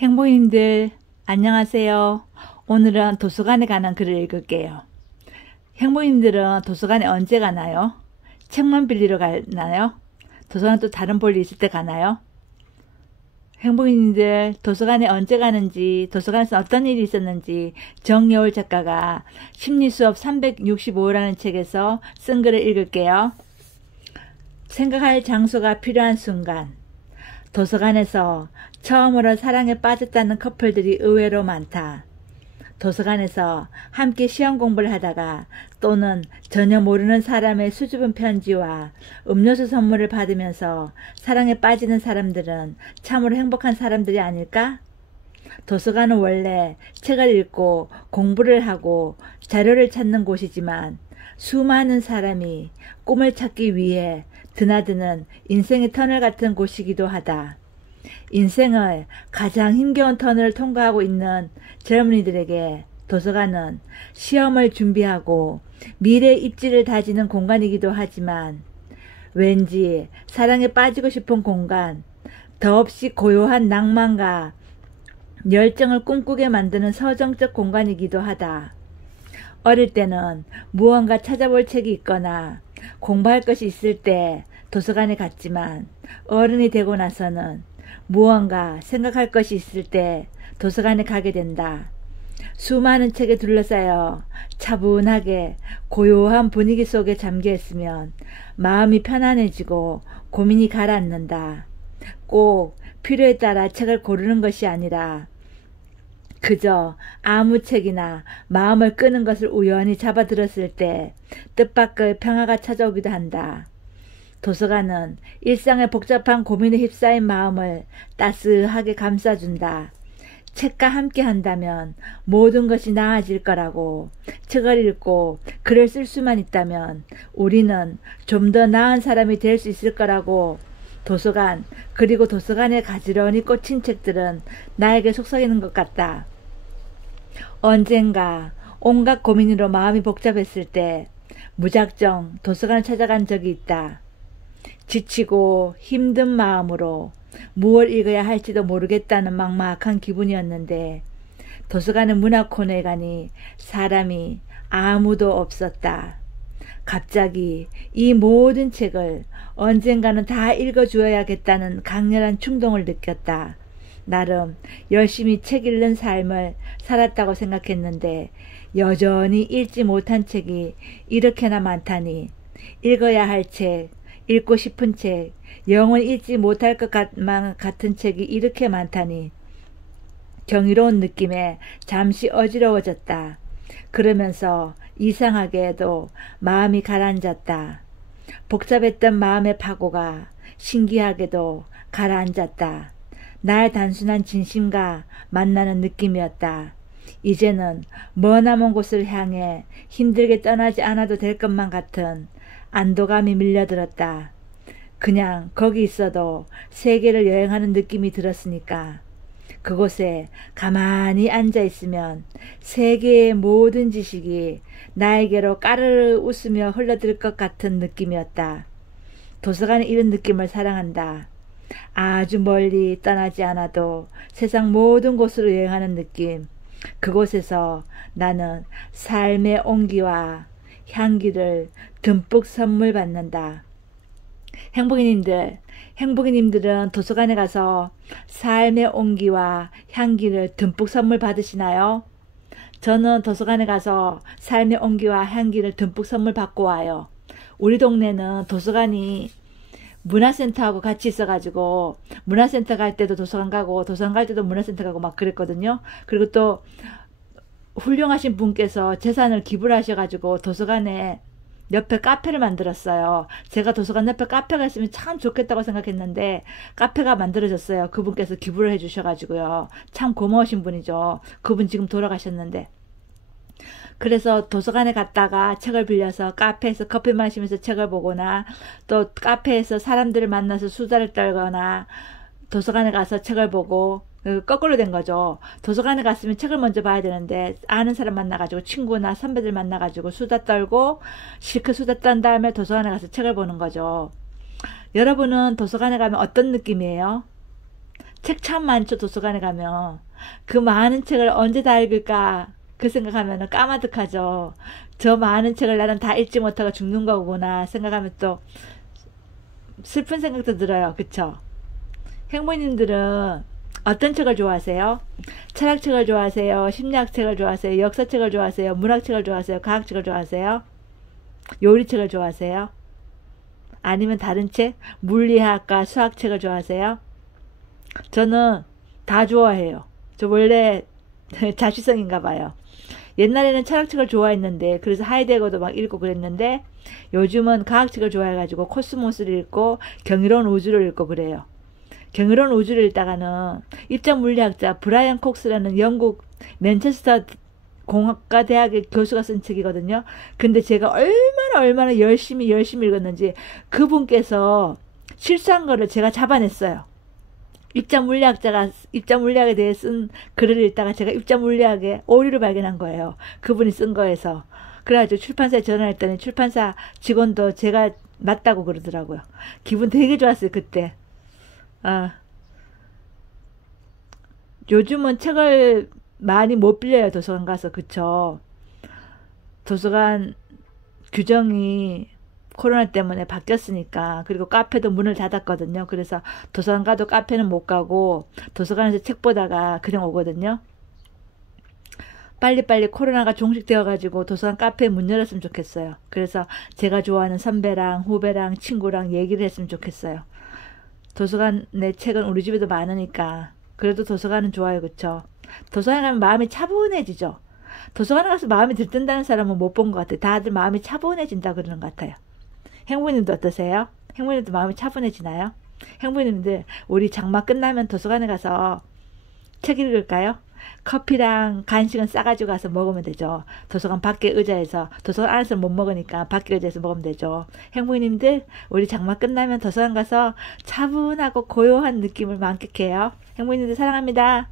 행복인들 안녕하세요. 오늘은 도서관에 관한 글을 읽을게요. 행복인들은 도서관에 언제 가나요? 책만 빌리러 가나요? 도서관 또 다른 볼일 있을 때 가나요? 행복인들 도서관에 언제 가는지, 도서관에서 어떤 일이 있었는지 정여울 작가가 심리수업 365라는 책에서 쓴 글을 읽을게요. 생각할 장소가 필요한 순간. 도서관에서 처음으로 사랑에 빠졌다는 커플들이 의외로 많다. 도서관에서 함께 시험 공부를 하다가 또는 전혀 모르는 사람의 수줍은 편지와 음료수 선물을 받으면서 사랑에 빠지는 사람들은 참으로 행복한 사람들이 아닐까? 도서관은 원래 책을 읽고 공부를 하고 자료를 찾는 곳이지만 수많은 사람이 꿈을 찾기 위해 드나드는 인생의 터널 같은 곳이기도 하다. 인생을 가장 힘겨운 터널을 통과하고 있는 젊은이들에게 도서관은 시험을 준비하고 미래 입지를 다지는 공간이기도 하지만 왠지 사랑에 빠지고 싶은 공간, 더없이 고요한 낭만과 열정을 꿈꾸게 만드는 서정적 공간이기도 하다. 어릴 때는 무언가 찾아볼 책이 있거나 공부할 것이 있을 때 도서관에 갔지만 어른이 되고 나서는 무언가 생각할 것이 있을 때 도서관에 가게 된다. 수많은 책에 둘러싸여 차분하게 고요한 분위기 속에 잠겨 있으면 마음이 편안해지고 고민이 가라앉는다. 꼭 필요에 따라 책을 고르는 것이 아니라 그저 아무 책이나 마음을 끄는 것을 우연히 잡아들었을 때 뜻밖의 평화가 찾아오기도 한다. 도서관은 일상의 복잡한 고민에 휩싸인 마음을 따스하게 감싸준다. 책과 함께 한다면 모든 것이 나아질 거라고, 책을 읽고 글을 쓸 수만 있다면 우리는 좀 더 나은 사람이 될 수 있을 거라고. 도서관, 그리고 도서관에 가지런히 꽂힌 책들은 나에게 속삭이는 것 같다. 언젠가 온갖 고민으로 마음이 복잡했을 때 무작정 도서관을 찾아간 적이 있다. 지치고 힘든 마음으로 무엇을 읽어야 할지도 모르겠다는 막막한 기분이었는데 도서관의 문학 코너에 가니 사람이 아무도 없었다. 갑자기 이 모든 책을 언젠가는 다 읽어주어야겠다는 강렬한 충동을 느꼈다. 나름 열심히 책 읽는 삶을 살았다고 생각했는데 여전히 읽지 못한 책이 이렇게나 많다니. 읽어야 할 책, 읽고 싶은 책, 영원히 읽지 못할 것 같은 책이 이렇게 많다니. 경이로운 느낌에 잠시 어지러워졌다. 그러면서 이상하게도 마음이 가라앉았다. 복잡했던 마음의 파고가 신기하게도 가라앉았다. 나의 단순한 진심과 만나는 느낌이었다. 이제는 머나먼 곳을 향해 힘들게 떠나지 않아도 될 것만 같은 안도감이 밀려들었다. 그냥 거기 있어도 세계를 여행하는 느낌이 들었으니까. 그곳에 가만히 앉아 있으면 세계의 모든 지식이 나에게로 까르르 웃으며 흘러들 것 같은 느낌이었다. 도서관이 이런 느낌을 사랑한다. 아주 멀리 떠나지 않아도 세상 모든 곳으로 여행하는 느낌. 그곳에서 나는 삶의 온기와 향기를 듬뿍 선물 받는다. 행복이님들은 도서관에 가서 삶의 온기와 향기를 듬뿍 선물 받으시나요? 저는 도서관에 가서 삶의 온기와 향기를 듬뿍 선물 받고 와요. 우리 동네는 도서관이 문화센터하고 같이 있어가지고 문화센터 갈 때도 도서관 가고 도서관 갈 때도 문화센터 가고 막 그랬거든요. 그리고 또 훌륭하신 분께서 재산을 기부를 하셔가지고 도서관에 옆에 카페를 만들었어요. 제가 도서관 옆에 카페가 있으면 참 좋겠다고 생각했는데 카페가 만들어졌어요. 그분께서 기부를 해주셔가지고요. 참 고마우신 분이죠. 그분 지금 돌아가셨는데. 그래서 도서관에 갔다가 책을 빌려서 카페에서 커피 마시면서 책을 보거나 또 카페에서 사람들을 만나서 수다를 떨거나 도서관에 가서 책을 보고 거꾸로 된 거죠. 도서관에 갔으면 책을 먼저 봐야 되는데 아는 사람 만나가지고 친구나 선배들 만나가지고 수다 떨고 실컷 수다 떤 다음에 도서관에 가서 책을 보는 거죠. 여러분은 도서관에 가면 어떤 느낌이에요? 책 참 많죠. 도서관에 가면 그 많은 책을 언제 다 읽을까 그 생각하면 까마득하죠. 저 많은 책을 나는 다 읽지 못하고 죽는 거구나 생각하면 또 슬픈 생각도 들어요. 그쵸? 행모님들은 어떤 책을 좋아하세요? 철학책을 좋아하세요? 심리학책을 좋아하세요? 역사책을 좋아하세요? 문학책을 좋아하세요? 과학책을 좋아하세요? 요리책을 좋아하세요? 아니면 다른 책? 물리학과 수학책을 좋아하세요? 저는 다 좋아해요. 저 원래 자취성인가 봐요. 옛날에는 철학책을 좋아했는데 그래서 하이데거도 막 읽고 그랬는데 요즘은 과학책을 좋아해가지고 코스모스를 읽고 경이로운 우주를 읽고 그래요. 경이로운 우주를 읽다가는 입자물리학자 브라이언 콕스라는 영국 맨체스터 공학과대학의 교수가 쓴 책이거든요. 근데 제가 얼마나 열심히 읽었는지 그분께서 실수한 거를 제가 잡아냈어요. 입자물리학에 대해 쓴 글을 읽다가 제가 입자물리학의 오류를 발견한 거예요. 그분이 쓴 거에서. 그래가지고 출판사에 전화했더니 출판사 직원도 제가 맞다고 그러더라고요. 기분 되게 좋았어요, 그때. 요즘은 책을 많이 못 빌려요, 도서관 가서. 그쵸? 도서관 규정이 코로나 때문에 바뀌었으니까. 그리고 카페도 문을 닫았거든요. 그래서 도서관 가도 카페는 못 가고 도서관에서 책 보다가 그냥 오거든요. 빨리빨리 코로나가 종식되어가지고 도서관 카페에 문 열었으면 좋겠어요. 그래서 제가 좋아하는 선배랑 후배랑 친구랑 얘기를 했으면 좋겠어요. 도서관의 책은 우리 집에도 많으니까 그래도 도서관은 좋아요. 그쵸? 도서관에 가면 마음이 차분해지죠. 도서관에 가서 마음이 들뜬다는 사람은 못 본 것 같아요. 다들 마음이 차분해진다 그러는 것 같아요. 행부님도 어떠세요? 행부님도 마음이 차분해지나요? 행부님들 우리 장마 끝나면 도서관에 가서 책 읽을까요? 커피랑 간식은 싸가지고 가서 먹으면 되죠. 도서관 밖에 의자에서, 도서관 안에서 못 먹으니까 밖에 의자에서 먹으면 되죠. 행부님들 우리 장마 끝나면 도서관 가서 차분하고 고요한 느낌을 만끽해요. 행부님들 사랑합니다.